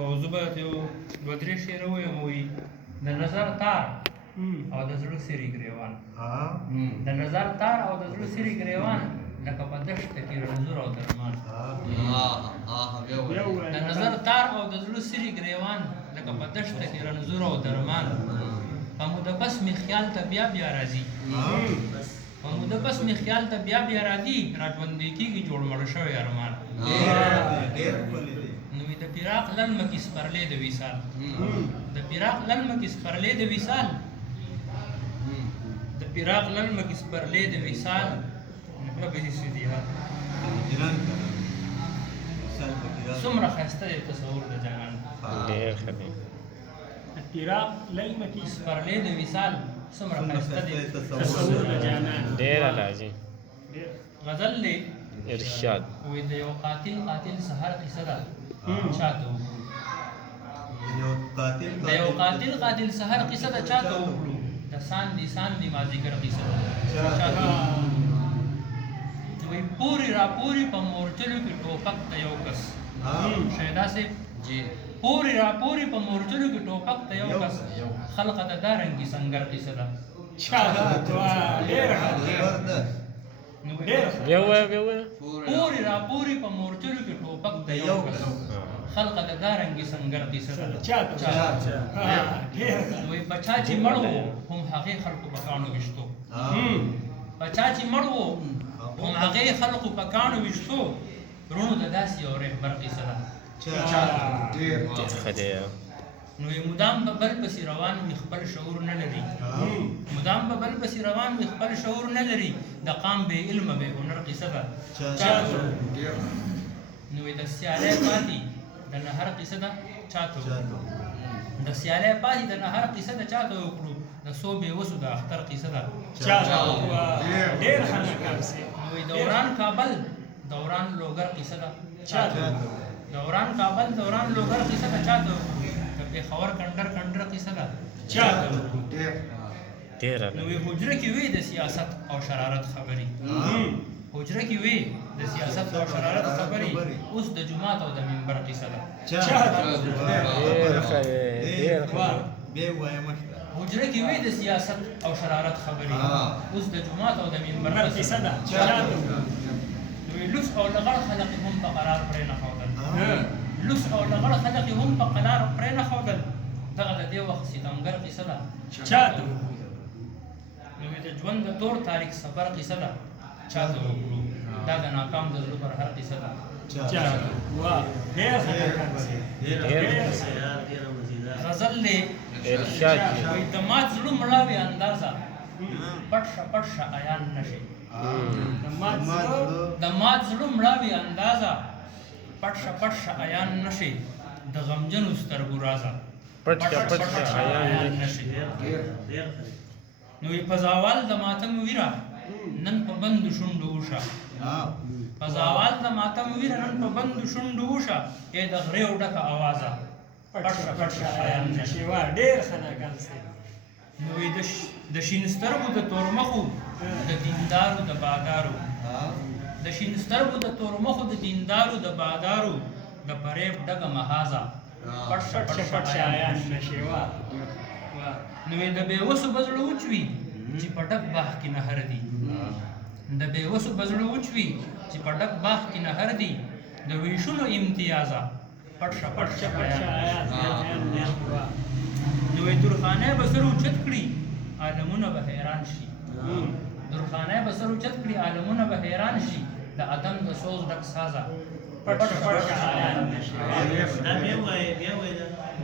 او زه به یو دوه درې شعره ووایم وایي د نظر تار او د زړه سري ګریوان د نظر تار او د زړه سري ګریوان لکه په دښته کې رنځور او درمان د نظر تار او د زړه سري ګریوان لکه په دښته کې رنځور او درمان په موده پس مې خیال ته بیا بیا راځي په موده پس مې خیال ته بیا بیا راځي راژوندی کېږي جوړ مړ شوی ارمان نو د فراق للمه کې سپرلی د وصال د فراق للمه کې سپرلی د وصال د فراق للمه کې سپرلی د وصال نو به دې سیدیا څومره ښایسته دی تصور د جانان ډېر ښه دی فراق للمه کې سپرلی د وصال څومره ښایسته دی تصور د جانان ډېر راځي غزل دی ارشاد وایي د یو قاتل سهار قصه ده چاته وکړو د یو قاتل سهار قصه ده چاته وکړو د ساندې مازدیګر قصه ده چاته وایي پورې راپورې په مورچلو کې ټوپک د یو کس شهدا صاحب پورې راپورې په مورچلو کې ټوپک د یو کس خلقه د دارنګي سنگر قصه ده بیا وایه پورې راپورې په مورچلو کې ټوپک د یو کس خلقه د دارنګي سنگر قصه ده وایي بچا چې مړ و هم هغې خلقو په کاڼو ویشتو بچا چې مړ و هم هغې خلقو په کاڼو ویشتو رونو د داسې یو رهبر قصه ده ډېر ښه دی نو مدام به بل پسې روان وي خپل شعور نه لري مدام به بل پسې روان وي خپل شعور نه لري د قام بې علمه بې هنر قصه ده نو د سیالۍ پاتې د نهر قصه ده چاته د سیالۍ پاتې د نهر قصه ده چاته وکړو د څو بېوسو د اختر قصه ده نو دوران کابل دوران لوګر قصه ده دوران کابل دوران لوګر قصه ده چاته وکړو پېښور کنډر قصه ده چاته وکړو نو حجره کې وي د سیاست او شرارت خبرې حجره کې وي د سیاست او شرارت خبرې اوس د جماعت او د منبر قصه ده حجره کې وي د سیاست او شرارت خبرې اوس د جماعت او د منبر قصه ده لوس او لغړ خلق هم په قرار پرې نه ښودل لوس او لغړ خلق هم په قرار پرې نه ښودل دغه د دې وخت ستمګر قصه ده چاته نو د ژوند د تور تاریخ سفر قصه ده چاته وکړو دا د ناکام د زړه پر هر قصه ده غزل دی ارشاد وایي د مات زړه مړاوي اندازه پټ شه عیان نشي د مات زړه مړاوي اندازه پټ شه عیان نشي د غمجنو سترګو رازه پټ شه عیان نشي نو په زاوال د ماتم ویرا نن په بند شونډو وشه په زاوال د ماتم ویرا نن په بند شونډو وشه ای د غریو ډکه اوازه پټ شه عیان نشي ډېر خناګان سي نو د شین سترګو د تورمخو د دیندارو د بادارو د شین سترګو د تورمخو د دیندارو د بادارو د فریب ډکه محازه پټ شه عیان نشي نو د بېوسو بزړه وچوي چې په ډک باغ کې نهر دي د بېوسو بزړه وچوي چې په ډک باغ کې نهر دي د ویشونو امتیازه پټ شه نو درخانه به سر اوچت کړي عالمونه به حیران شي درخانه به سر اوچت کړي عالمونه به حیران شي د عدم د سوز ډک سازه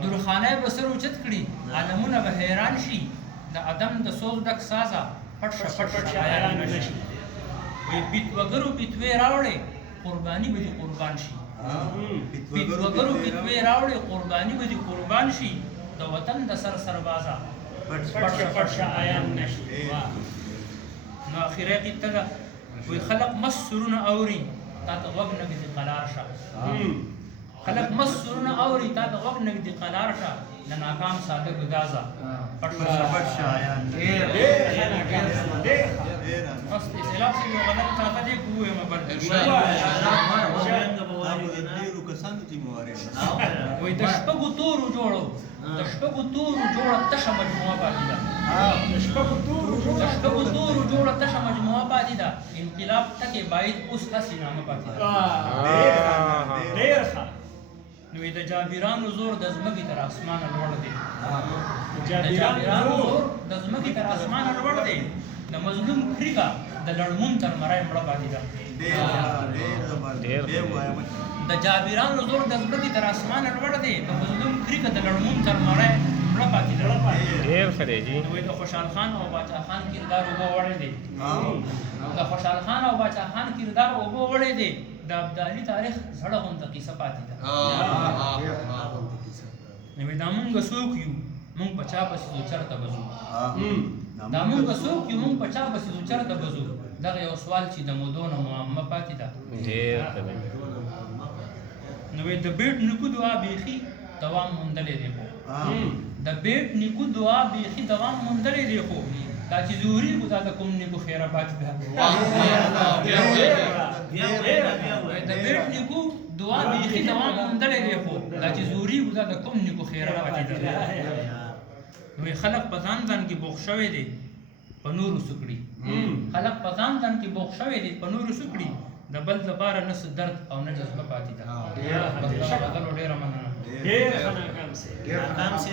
درخانه به سر اوچت کړي عالمونه به حیران شي د عدم د سوز ډک سازه پټ شه عیان نشي وایي پیتوګرو پیتوې راوړې قرباني به دې قربان شي پیتوګرو پیتوې راوړې قرباني به دې قربان شي د وطن د سر سربازه پټ شه عیان نشي نو اخیره قطه ده وایي خلق مسرونه اوري تا ته غوږ نه ږدي قلار شه خلق مسرونه اوري تا ته غوږ نه ږدي قلار شه د ناکام ساده ګدازا پټ ډېر خلاکان سي ډېر بس اسلام سے یو غلط تھا دې کوه ما بل وای د شپږو تورو جوړو د شپږو تورو جوړه تشه مجموعه پاتې ده د شپږو تورو جوړه تشه مجموعه پاتې ده انقلاب تکي باید اوس هسې نامه پاتې ده ډېر ښه نو د جابرانو زور د ځمکې تر اسمانه لوړ دی د جابرانو جابرانو زور زور د ځمکې تر اسمانه لوړ دی د مظلوم کریګه د لړمون تر مرای مړه پاتې ده د جابرانو زور د ځمکې تر اسمانه لوړ دی د مظلوم کریګه د لړمون تر مرای مړه پاتې ده ډېر ښه دی جی نو د خوشحال خان او باچا خان کردار وګ وړی دی د خوشحال خان او باچا خان کردار وګ وړی دی د ابدالي تاریخ زړه غونډه کیسه پاتې ده نو دا مونږ څوک یو مونږ په چا پسې چرته بزو دا مونږ څوک یو مونږ په چا پسې چرته بزو دغه یو سوال چې د مودونه معما پاتې ده ډېر ښه دی نو د بیٹ نیکو دعا بیخي دوام موندلې دی خو د بیٹ نیکو دعا بیخي دوام موندلې دی خو دا چې زوري ګدا د کوم نیکو خیره پاتې ده د بیٹ نیکو دعا بیخي دوام موندلې دی خو دا چې زوري ګدا د کوم نیکو خیره پاتې ده نو خلق په ځان کې بوخ شوی دی په نورو سکړي خلق په ځان کې بوخ شوی دی په نورو سکړي د بل لپاره نه درد او نه جذبه پاتې ده ډېر مننه ډېر خلاکان سي